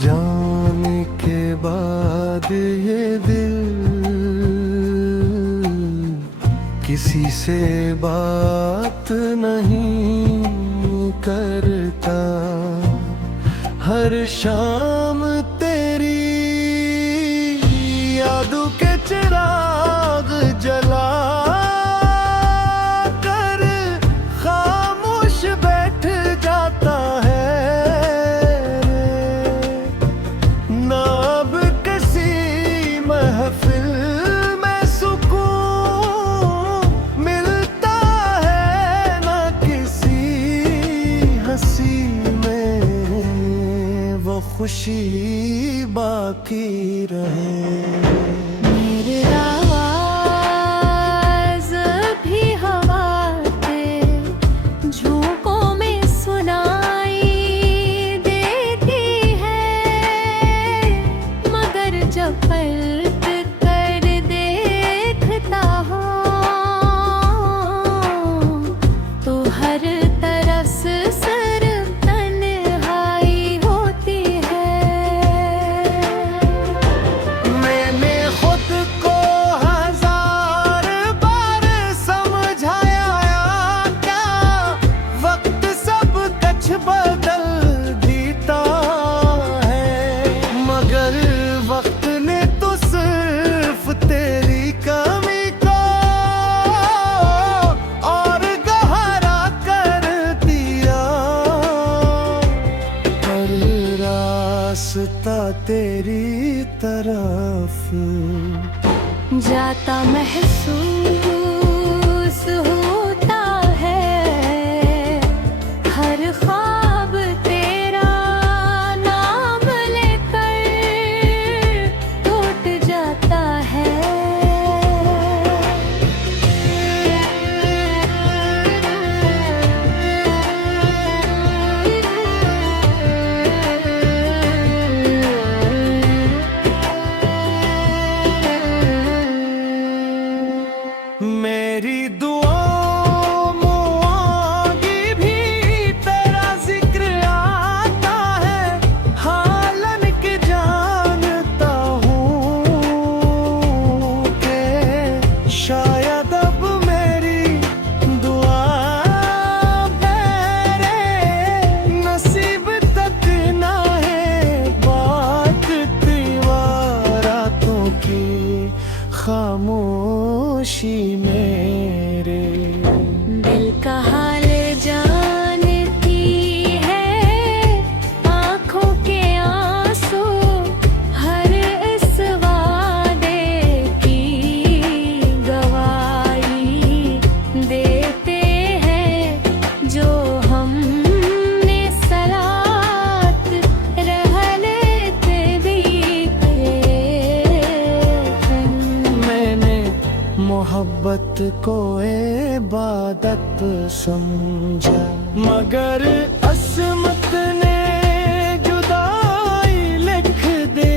जाने के बाद ये दिल किसी से बात नहीं करता। हर शाम तेरी यादों के चिराग जला कर खामोश बैठ जाता है। ना अब किसी महफिल में सुकून मिलता है, ना किसी हंसी में वो खुशी बाकी रहे। मेरे आवाज़ भी हवा के झोंकों में सुनाई देती है, मगर जब पलट कर देखता हूँ तो हर तरफ सिर्फ तन्हाई होती है। मैंने खुद को हजार बार समझाया क्या वक्त सब कुछ बदल देता है, मगर वक्त ने तो सिर्फ तेरी कमी को और गहरा कर दिया। हर रास्ता तेरी तरफ जाता महसूस होता है, हर ख्वाब तेरा नाम लेकर टूट जाता है। मेरी दुआओं मुआगी भी तेरा जिक्र आता है। हालन के जानता हूँ कि शायद अब मेरी दुआ मेरे नसीब तक ना है। बात दीवारातों की खामोशी मेरे दिल का हाल जानती है, आँखों के आंसू हर इस वादे की गवाही देते हैं, जो हमने सलात रह लेते भी मैंने मोहब्बत को इबादत समझा, मगर असमत ने जुदाई लिख दे।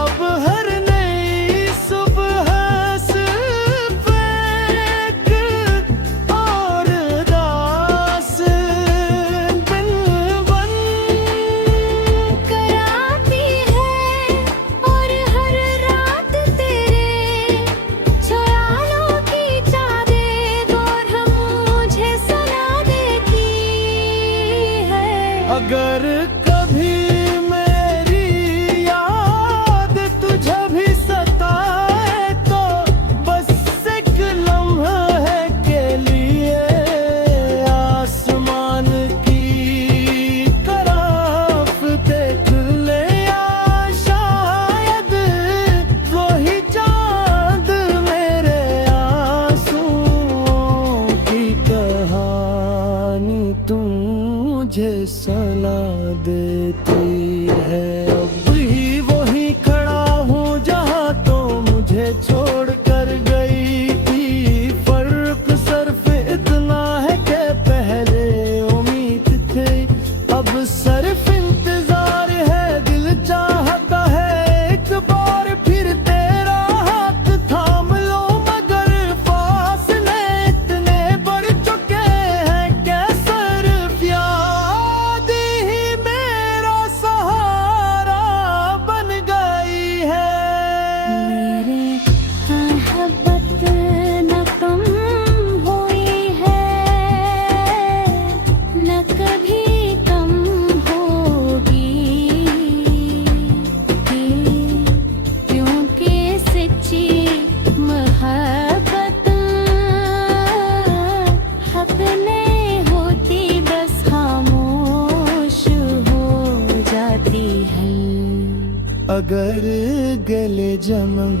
अब हर नई सुबह सिर्फ एक और दास बिन बन कराती है, और हर रात तेरे ख्यालों की चादर और हम मुझे सुना देती है। अगर अगर गले जन्म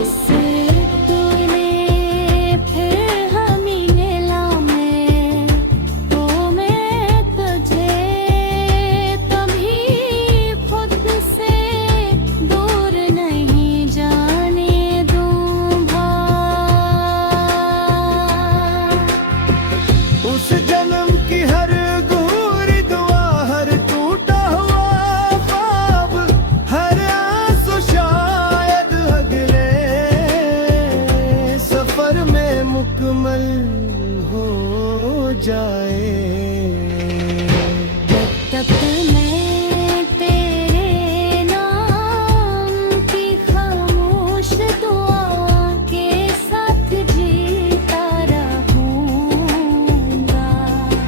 इस तूने फिर हमी नेला में तो मैं तुझे कभी खुद से दूर नहीं जाने दूंगा। उस जन्म की हर गूरी दुआ, हर टूटा हुआ ख्वाब, हर आंसू शायद अगले सफर में मुकम्मल हो जाए। जब तक मैं तेरे नाम की खामोश दुआ के साथ जीता रहूंगा,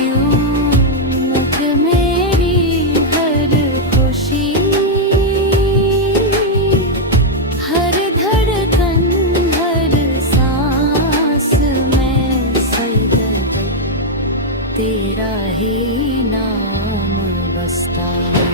यूं कि मेरी हर खुशी, हर धड़कन, हर सांस में सजदा तेरा ही नाम बसता है।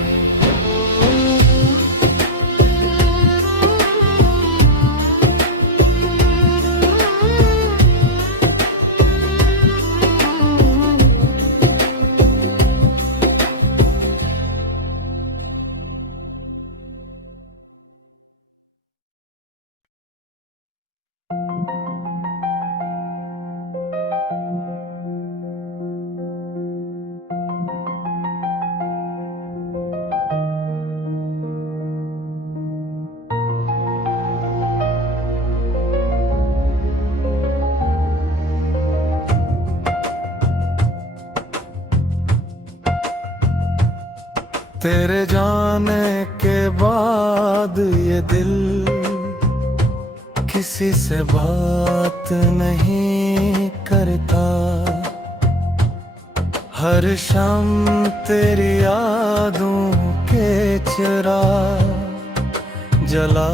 तेरे जाने के बाद ये दिल किसी से बात नहीं करता। हर शाम तेरी यादों के चिराग जला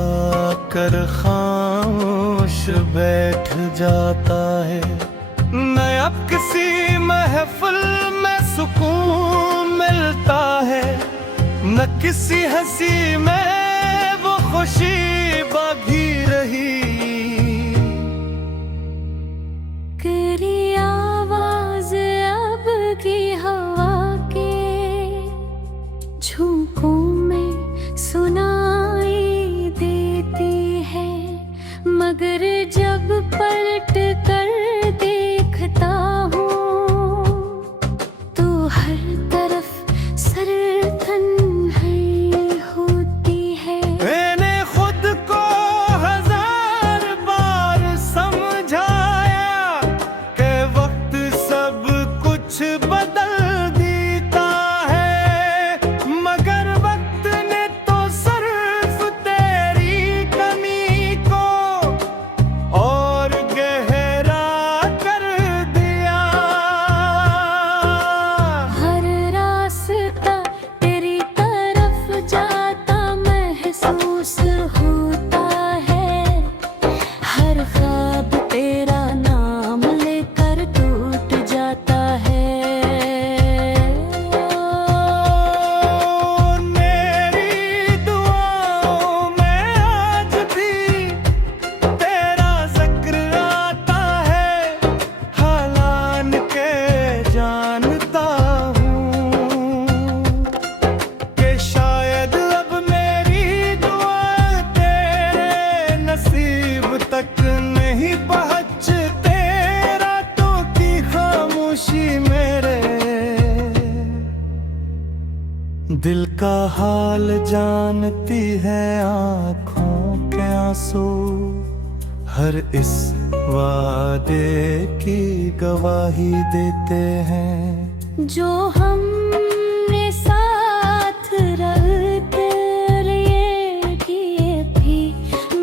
कर खामोश बैठ जाता है। न अब किसी महफिल में सुकून मिलता है, न किसी हंसी में वो खुशी बाकी रही। तेरी आवाज अब की हवा के झोंकों में सुनाई देती है, मगर जब पलट कर देखता हूँ तो हर तरफ सरथन होती है। मैंने खुद को हजार बार समझाया कि वक्त सब कुछ बदल देता है, मगर वक्त ने तो सिर्फ तेरी कमी को और गहरा कर दिया। हर रास्ता तेरी तरफ जाता महसूस होता है, हर ख्वाब तेरा नाम लेकर टूट जाता है। मेरी दुआओं में आज भी तेरा जिक्र आता है, हालान के जानता हूँ कि शायद अब मेरी दुआ तेरे नसीब तक नहीं पहुँच। तेरा तो की खामोशी मेरे दिल का हाल जानती है। आँखों के आंसू हर इस वादे की गवाही देते हैं। जो हमने साथ रहते लिए किए भी,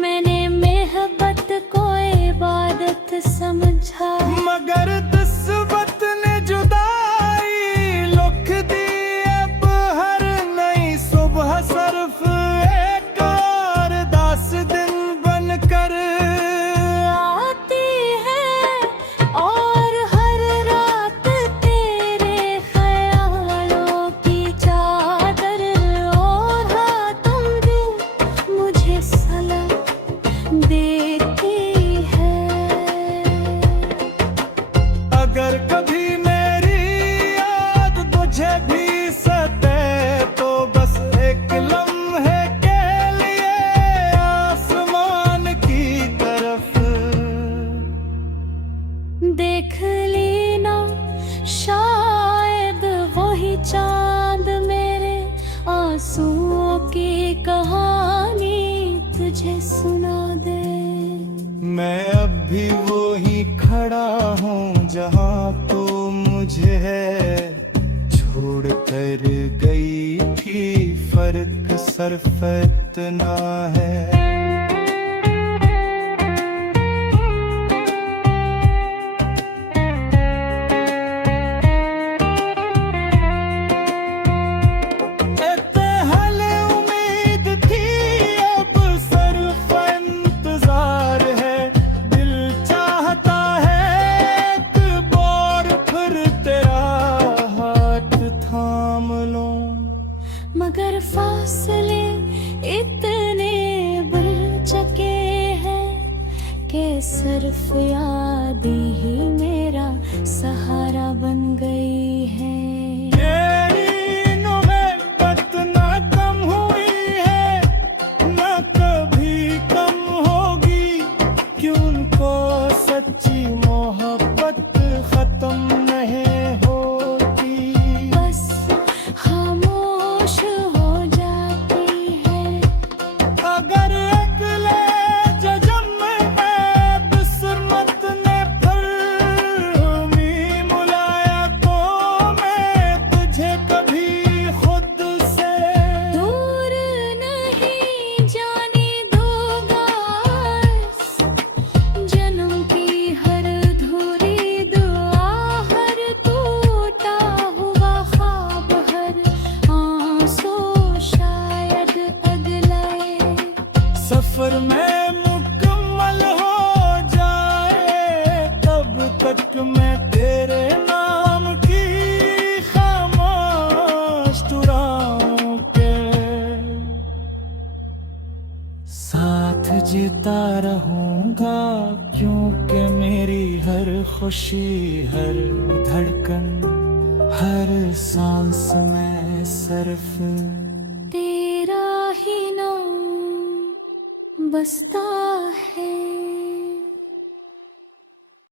मैंने मोहब्बत को इबादत समझा, मगर निस्बत ने जुदाई लुक दी। अब हर नई सुबह सिर्फ एक और दास दिन बनकर आती है और हर रात तेरे ख्याल मुझे सुना दे। मैं अब भी वो ही खड़ा हूँ जहाँ तो मुझे है छोड़ कर गई थी, फर्क सिर्फ इतना है। मगर फासले इतने बढ़ चुके हैं कि सिर्फ याद ही मेरा सहारा बन गई है। मेरी मोहब्बत ना कम हुई है, ना कभी कम होगी, क्यों उनको सच्ची मोहब्बत खत्म नहीं होती, बस खामोश हो जाती है। अगर अगले जन्म में किस्मत ने फिर हमें बुलाया तो मैं तुझे कभी खुद से दूर नहीं जाने दूंगा, जन्म की हर अधूरी दुआ, हर टूटा हुआ ख्वाब, हर आंसू शायद अगले सफर में मुकम्मल हो जाए, तब तक मैं तेरे नाम की खामोश दुआओं के साथ जीता रहूंगा, क्योंकि मेरी हर खुशी, हर धड़कन, हर सांस में सिर्फ तेरा ही नाम बसता है।